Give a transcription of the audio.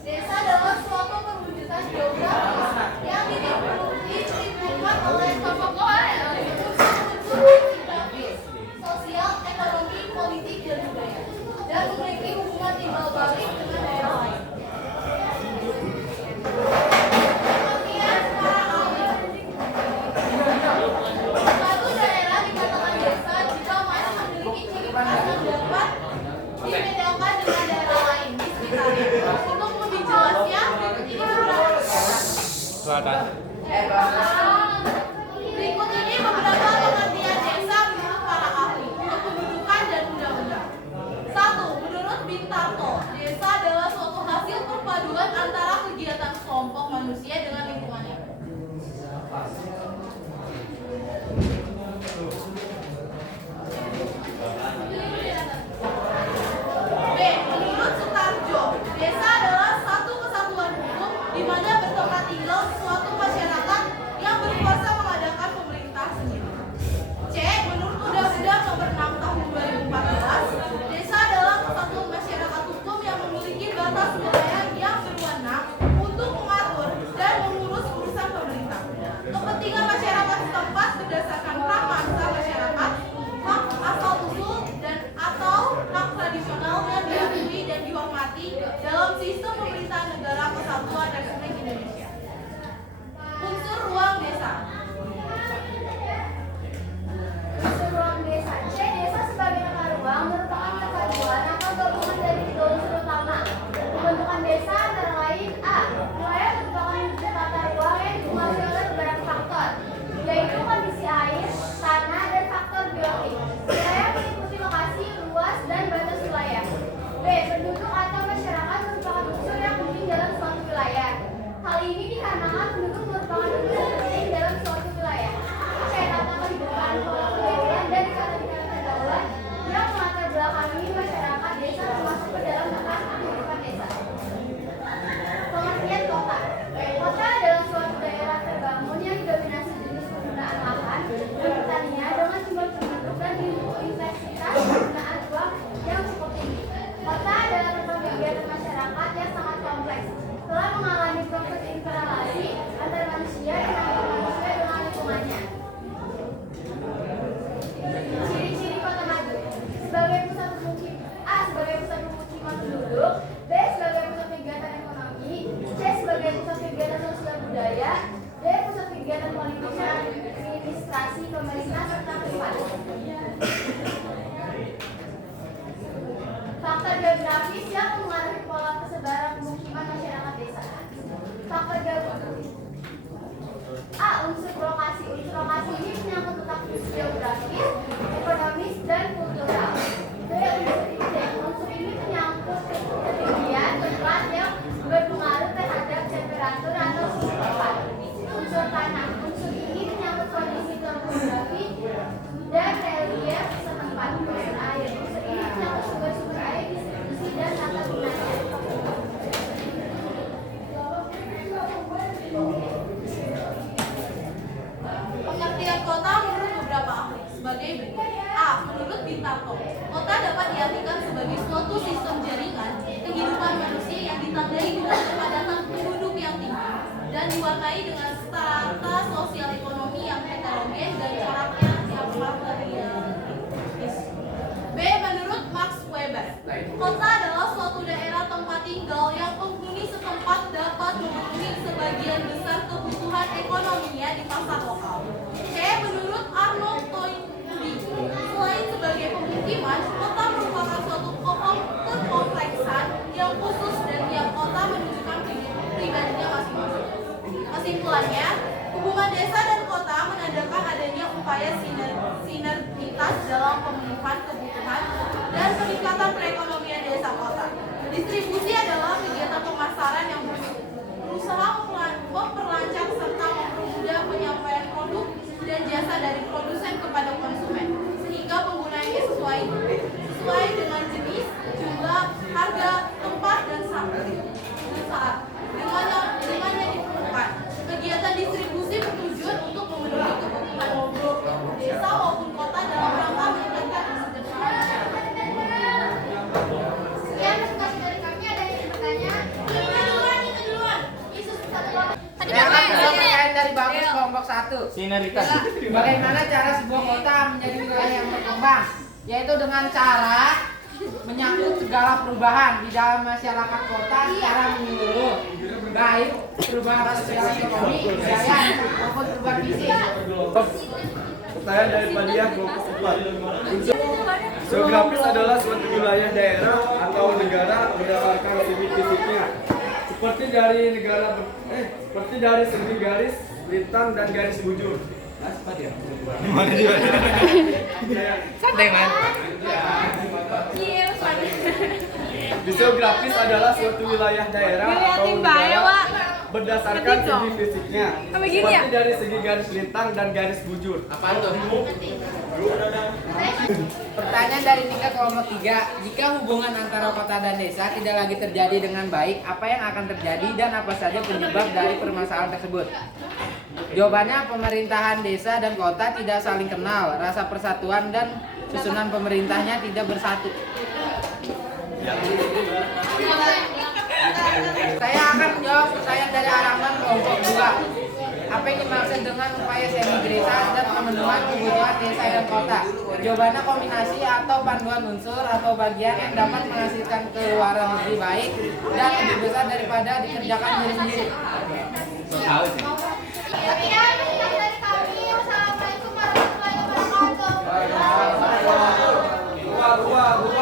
Desa adalah suatu perwujudan geografis yang diliputi oleh topografi, sosial, ekonomi, politik, dan budaya, dan memiliki hubungan timbal balik dengan daerah lain. Pengertian para ahli. Suatu daerah dikatakan desa jika mana memiliki ciri khas yang dapat dibedakan dengan daerah lain di sekitarnya. Untuk lebih jelasnya, berikut ini beberapa Selatan. Berikut ini beberapa pengertian desa menurut para ahli untuk kedudukan dan undang-undang. 1. Menurut Bintarto, desa adalah suatu hasil perpaduan antara kegiatan kelompok manusia dengan lingkungannya. B. Menurut Sutarjo, desa adalah satu kesatuan hukum di mana bertempat tinggal suatu masyarakat yang berkuasa mengadakan pemerintah sendiri. C. Menurut Undang-Undang Nomor 6 Tahun 2014, desa adalah kesatuan masyarakat hukum yang memiliki batas wilayah yang berwenang untuk mengatur dan mengurus urusan pemerintah. Kepentingan masyarakat setempat berdasarkan hak mangsa masyarakat, hak asal usul dan atau hak tradisional yang diakui dan dihormati dalam sistem pemerintahan negara kesatuan Republik Indonesia. Unsur ruang desa. Unsur ruang desa. C. Desa sebagai tata ruang merupakan perpaduan atau gabungan dari tiga unsur utama. Pembentukan desa antara lain: A. Wilayah merupakan wujud tata ruang yang dipengaruhi oleh beberapa faktor, yaitu kondisi air, tanah, dan faktor biotik. Wilayah meliputi lokasi, luas, dan batas wilayah. B. Penduduk atau masyarakat merupakan unsur yang penting dalam suatu wilayah. Hal ini dikarenakan penduduk merupakan unsur penting dalam suatu wilayah. C. Tata kehidupan, pola kehidupan, dan ikatan-ikatan pergaulan yang melatar belakangi masyarakat desa termasuk ke dalam tata kehidupan desa. Pengertian kota. Kota adalah suatu daerah terbangun yang didominasi jenis penggunaan lahan dan pertanian dengan jumlah penduduk dan intensitas penggunaan ruang yang cukup tinggi. Kota adalah tempat kegiatan masyarakat yang sangat kompleks, telah mengalami proses interaksi antar manusia dan antar manusia dengan lingkungannya. Ciri-ciri kota maju. Sebagai pusat pemukiman. A. Sebagai pusat pemukiman penduduk. B. Sebagai pusat kegiatan ekonomi. C. Sebagai pusat kegiatan sosial budaya. D. Pusat kegiatan politik dan administrasi pemerintah serta privasi. Faktor geografis yang mengaruhi pola persebaran pemukiman masyarakat desa. Faktor geografis. A. Unsur lokasi. Unsur lokasi ini menyangkut tentang geografis, ekonomis, dan kultural. B. Unsur iklim. Unsur ini menyangkut ketinggian tempat yang berpengaruh terhadap temperatur atau suhu tempat. Unsur tanah. Unsur ini menyangkut kondisi topografi dan relief setempat. Unsur air. Unsur ini menyangkut sumber-sumber air, distribusi, dan tata gunanya. Pengertian kota menurut beberapa ahli sebagai berikut. A. Menurut Bintarto, kota dapat diartikan sebagai suatu sistem jaringan kehidupan manusia yang ditandai dengan kepadatan penduduk yang tinggi dan diwarnai dengan strata sosial ekonomi yang heterogen dan coraknya yang materialis. B. Menurut Max Weber, kota adalah suatu daerah tempat tinggal yang penghuni setempat dapat memenuhi sebagian besar kebutuhan ekonominya di pasar lokal. C. Menurut Arnold Toynbee, selain sebagai pemukiman, kota merupakan suatu kekompleksan yang khusus dan tiap kota menunjukkan pribadinya masing-masing. Kesimpulannya, hubungan desa dan kota menandakan adanya upaya sinergitas dalam pemenuhan kebutuhan dan peningkatan Sinaritas. Bagaimana cara sebuah kota menjadi wilayah yang berkembang? Yaitu dengan cara menyangkut segala perubahan di dalam masyarakat kota secara menyeluruh, baik perubahan sosial ekonomi, budaya, maupun perubahan fisik. Pertanyaan dari Padiah kelompok 4. Unsur geografis adalah suatu wilayah daerah atau negara berdasarkan segi fisiknya. Seperti dari segi garis, lintang dan garis bujur. Gimana juga? Santai man. Fisiografis adalah suatu wilayah daerah atau negara berdasarkan segi fisiknya. Seperti dari segi garis lintang dan garis bujur. Apaan tuh? Pertanyaan dari Nika kelompok 3. Jika hubungan antara kota dan desa tidak lagi terjadi dengan baik, apa yang akan terjadi dan apa saja penyebab dari permasalahan tersebut? Jawabannya, pemerintahan desa dan kota tidak saling kenal, rasa persatuan dan susunan pemerintahnya tidak bersatu. Saya akan menjawab pertanyaan dari Arahman kelompok 2. Apa yang dimaksud dengan upaya semi-geritas dan pemenuhan kebutuhan desa dan kota? Jawabannya, kombinasi atau panduan unsur atau bagian yang dapat menghasilkan keluaran lebih baik dan lebih besar daripada dikerjakan diri sendiri. Sekian dari kami. Wassalamualaikum warahmatullahi wabarakatuh. Dua.